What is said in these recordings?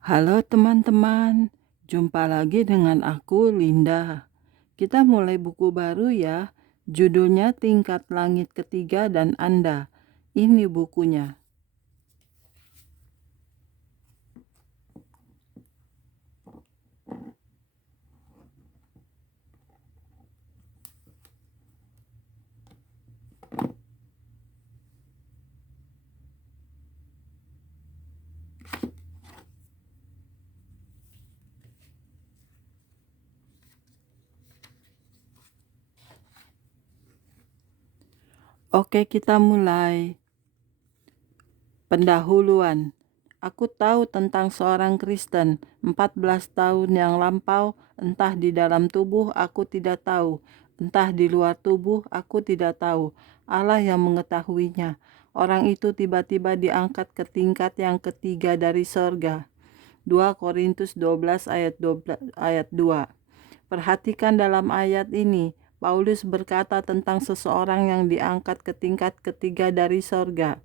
Halo teman-teman, jumpa lagi dengan aku Linda. Kita mulai buku baru ya, judulnya Tingkat Langit Ketiga dan Anda. Ini bukunya. Oke, kita mulai. Pendahuluan. Aku tahu tentang seorang Kristen 14 tahun yang lampau, entah di dalam tubuh aku tidak tahu, entah di luar tubuh aku tidak tahu. Allah yang mengetahuinya. Orang itu tiba-tiba diangkat ke tingkat yang ketiga dari sorga. 2 Korintus 12 ayat 2. Perhatikan dalam ayat ini, Paulus berkata tentang seseorang yang diangkat ke tingkat ketiga dari sorga.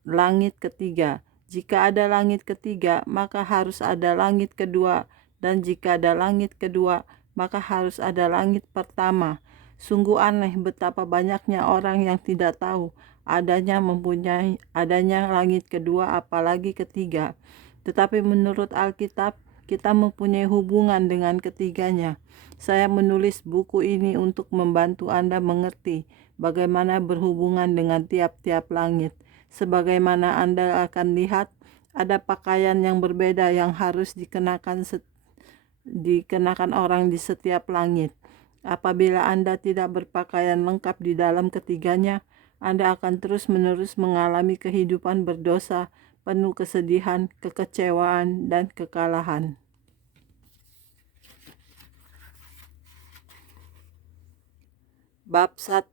Langit ketiga. Jika ada langit ketiga, maka harus ada langit kedua, dan jika ada langit kedua, maka harus ada langit pertama. Sungguh aneh betapa banyaknya orang yang tidak tahu adanya langit kedua apalagi ketiga. Tetapi menurut Alkitab, kita mempunyai hubungan dengan ketiganya. Saya menulis buku ini untuk membantu Anda mengerti bagaimana berhubungan dengan tiap-tiap langit. Sebagaimana Anda akan lihat, ada pakaian yang berbeda yang harus dikenakan orang di setiap langit. Apabila Anda tidak berpakaian lengkap di dalam ketiganya, Anda akan terus-menerus mengalami kehidupan berdosa, penuh kesedihan, kekecewaan, dan kekalahan. Bab 1.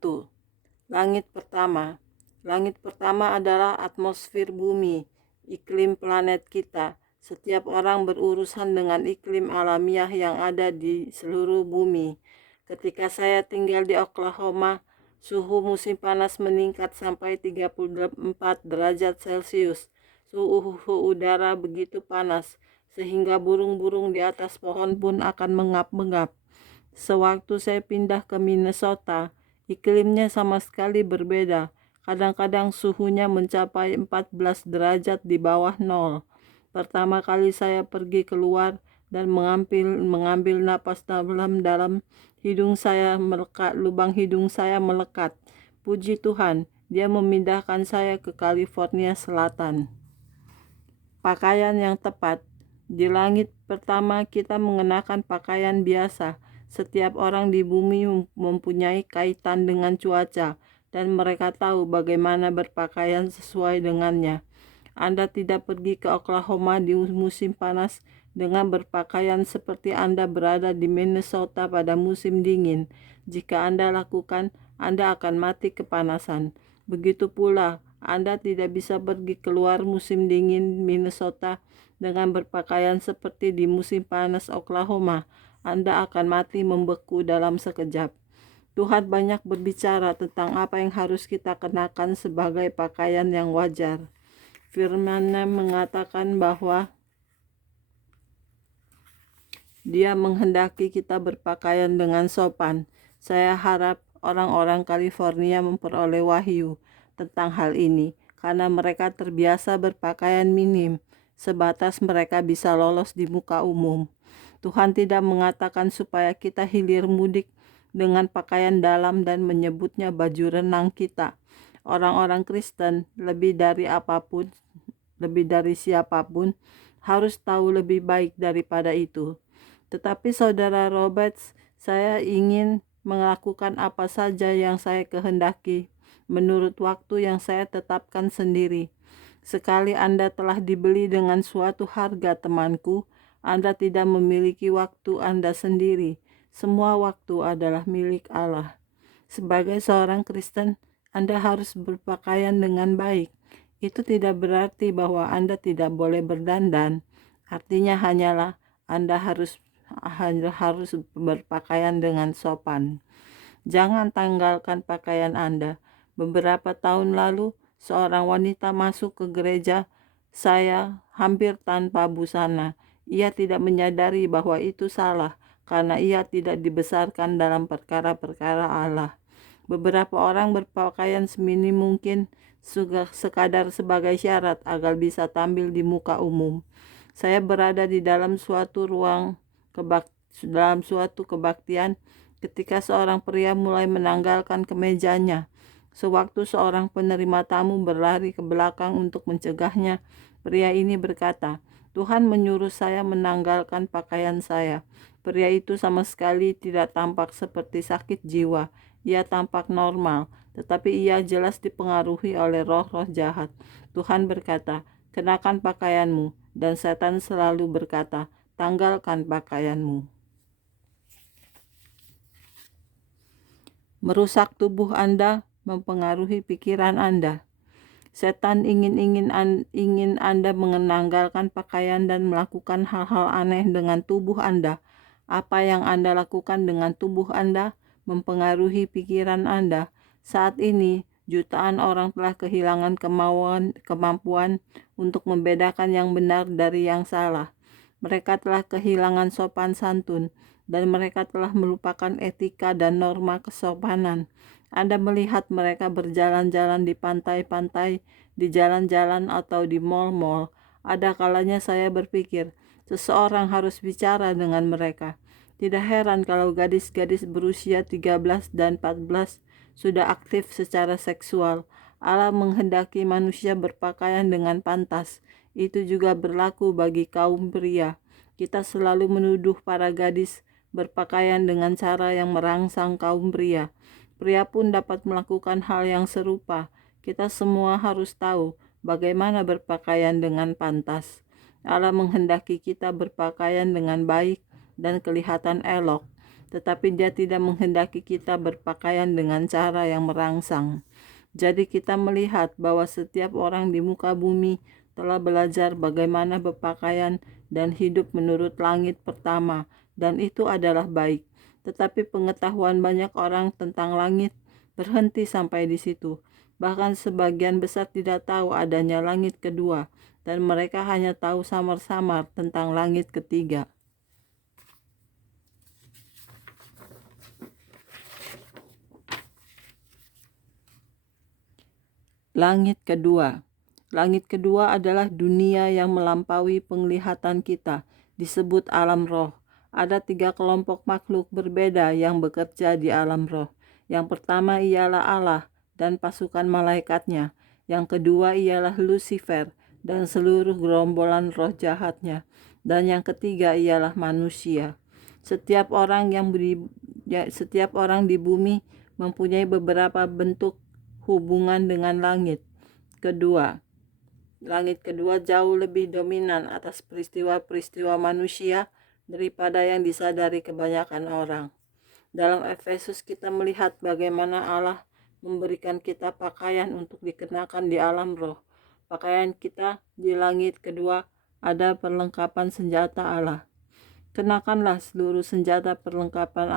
Langit pertama. Langit pertama adalah atmosfer bumi, iklim planet kita. Setiap orang berurusan dengan iklim alamiah yang ada di seluruh bumi. Ketika saya tinggal di Oklahoma, suhu musim panas meningkat sampai 34 derajat Celcius. Suhu udara begitu panas, sehingga burung-burung di atas pohon pun akan mengap-mengap. Sewaktu saya pindah ke Minnesota, iklimnya sama sekali berbeda. Kadang-kadang suhunya mencapai 14 derajat di bawah nol. Pertama kali saya pergi keluar dan mengambil napas dalam-dalam, lubang hidung saya melekat. Puji Tuhan, Dia memindahkan saya ke California Selatan. Pakaian yang tepat. Di langit pertama kita mengenakan pakaian biasa. Setiap orang di bumi mempunyai kaitan dengan cuaca, dan mereka tahu bagaimana berpakaian sesuai dengannya. Anda tidak pergi ke Oklahoma di musim panas dengan berpakaian seperti Anda berada di Minnesota pada musim dingin. Jika Anda lakukan, Anda akan mati kepanasan. Begitu pula, Anda tidak bisa pergi keluar musim dingin Minnesota dengan berpakaian seperti di musim panas Oklahoma. Anda akan mati membeku dalam sekejap. Tuhan banyak berbicara tentang apa yang harus kita kenakan sebagai pakaian yang wajar. Firman-Nya mengatakan bahwa Dia menghendaki kita berpakaian dengan sopan. Saya harap orang-orang California memperoleh wahyu tentang hal ini, karena mereka terbiasa berpakaian minim, sebatas mereka bisa lolos di muka umum. Tuhan tidak mengatakan supaya kita hilir mudik dengan pakaian dalam dan menyebutnya baju renang kita. Orang-orang Kristen lebih dari siapapun harus tahu lebih baik daripada itu. Tetapi Saudara Roberts, saya ingin melakukan apa saja yang saya kehendaki menurut waktu yang saya tetapkan sendiri. Sekali Anda telah dibeli dengan suatu harga, temanku, Anda tidak memiliki waktu Anda sendiri. Semua waktu adalah milik Allah. Sebagai seorang Kristen, Anda harus berpakaian dengan baik. Itu tidak berarti bahwa Anda tidak boleh berdandan. Artinya hanyalah Anda harus berpakaian dengan sopan. Jangan tanggalkan pakaian Anda. Beberapa tahun lalu, seorang wanita masuk ke gereja saya hampir tanpa busana. Ia tidak menyadari bahwa itu salah, karena ia tidak dibesarkan dalam perkara-perkara Allah. Beberapa orang berpakaian seminim mungkin sekadar sebagai syarat agar bisa tampil di muka umum. Saya berada di dalam suatu kebaktian ketika seorang pria mulai menanggalkan kemejanya. Sewaktu seorang penerima tamu berlari ke belakang untuk mencegahnya, pria ini berkata, "Tuhan menyuruh saya menanggalkan pakaian saya." Pria itu sama sekali tidak tampak seperti sakit jiwa. Ia tampak normal, tetapi ia jelas dipengaruhi oleh roh-roh jahat. Tuhan berkata, "Kenakan pakaianmu." Dan setan selalu berkata, "Tanggalkan pakaianmu." Merusak tubuh Anda, mempengaruhi pikiran Anda. Setan ingin Anda menanggalkan pakaian dan melakukan hal-hal aneh dengan tubuh Anda. Apa yang Anda lakukan dengan tubuh Anda mempengaruhi pikiran Anda. Saat ini, jutaan orang telah kehilangan kemampuan untuk membedakan yang benar dari yang salah. Mereka telah kehilangan sopan santun, dan mereka telah melupakan etika dan norma kesopanan. Anda melihat mereka berjalan-jalan di pantai-pantai, di jalan-jalan atau di mal-mal. Ada kalanya saya berpikir, seseorang harus bicara dengan mereka. Tidak heran kalau gadis-gadis berusia 13 dan 14 sudah aktif secara seksual. Allah menghendaki manusia berpakaian dengan pantas. Itu juga berlaku bagi kaum pria. Kita selalu menuduh para gadis berpakaian dengan cara yang merangsang kaum pria. Pria pun dapat melakukan hal yang serupa. Kita semua harus tahu bagaimana berpakaian dengan pantas. Allah menghendaki kita berpakaian dengan baik dan kelihatan elok, tetapi Dia tidak menghendaki kita berpakaian dengan cara yang merangsang. Jadi kita melihat bahwa setiap orang di muka bumi telah belajar bagaimana berpakaian dan hidup menurut langit pertama, dan itu adalah baik. Tetapi pengetahuan banyak orang tentang langit berhenti sampai di situ. Bahkan sebagian besar tidak tahu adanya langit kedua, dan mereka hanya tahu samar-samar tentang langit ketiga. Langit kedua. Langit kedua adalah dunia yang melampaui penglihatan kita, disebut alam roh. Ada 3 kelompok makhluk berbeda yang bekerja di alam roh. Yang pertama ialah Allah dan pasukan malaikatnya. Yang kedua ialah Lucifer dan seluruh gerombolan roh jahatnya. Dan yang ketiga ialah manusia. Setiap orang di bumi mempunyai beberapa bentuk hubungan dengan langit kedua. Langit kedua jauh lebih dominan atas peristiwa-peristiwa manusia daripada yang disadari kebanyakan orang. Dalam Efesus kita melihat bagaimana Allah memberikan kita pakaian untuk dikenakan di alam roh. Pakaian kita di langit kedua ada perlengkapan senjata Allah. Kenakanlah seluruh senjata perlengkapan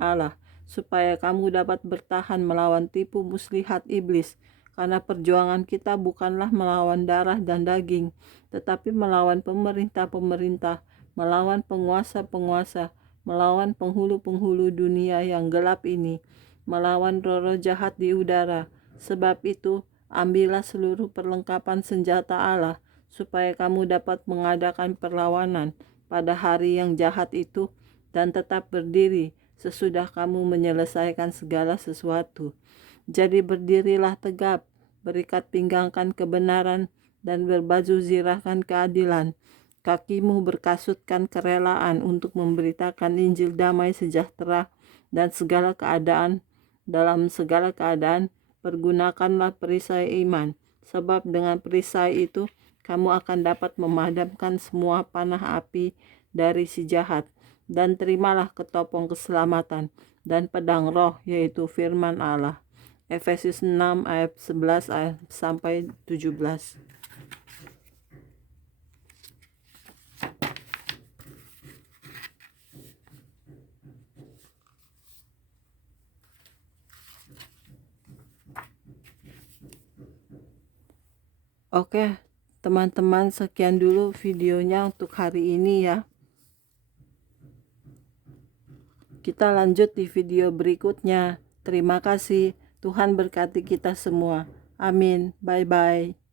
Allah, supaya kamu dapat bertahan melawan tipu muslihat iblis, karena perjuangan kita bukanlah melawan darah dan daging, tetapi melawan pemerintah-pemerintah, melawan penguasa-penguasa, melawan penghulu-penghulu dunia yang gelap ini, melawan roh-roh jahat di udara. Sebab itu, ambillah seluruh perlengkapan senjata Allah, supaya kamu dapat mengadakan perlawanan pada hari yang jahat itu dan tetap berdiri sesudah kamu menyelesaikan segala sesuatu. Jadi berdirilah tegap, berikat pinggangkan kebenaran, dan berbaju zirahkan keadilan. Kakimu berkasutkan kerelaan untuk memberitakan Injil damai sejahtera dan dalam segala keadaan pergunakanlah perisai iman, sebab dengan perisai itu kamu akan dapat memadamkan semua panah api dari si jahat. Dan terimalah ketopong keselamatan dan pedang roh, yaitu firman Allah. Efesus 6 ayat 11 sampai 17. Oke, teman-teman, sekian dulu videonya untuk hari ini ya. Kita lanjut di video berikutnya. Terima kasih. Tuhan berkati kita semua. Amin. Bye-bye.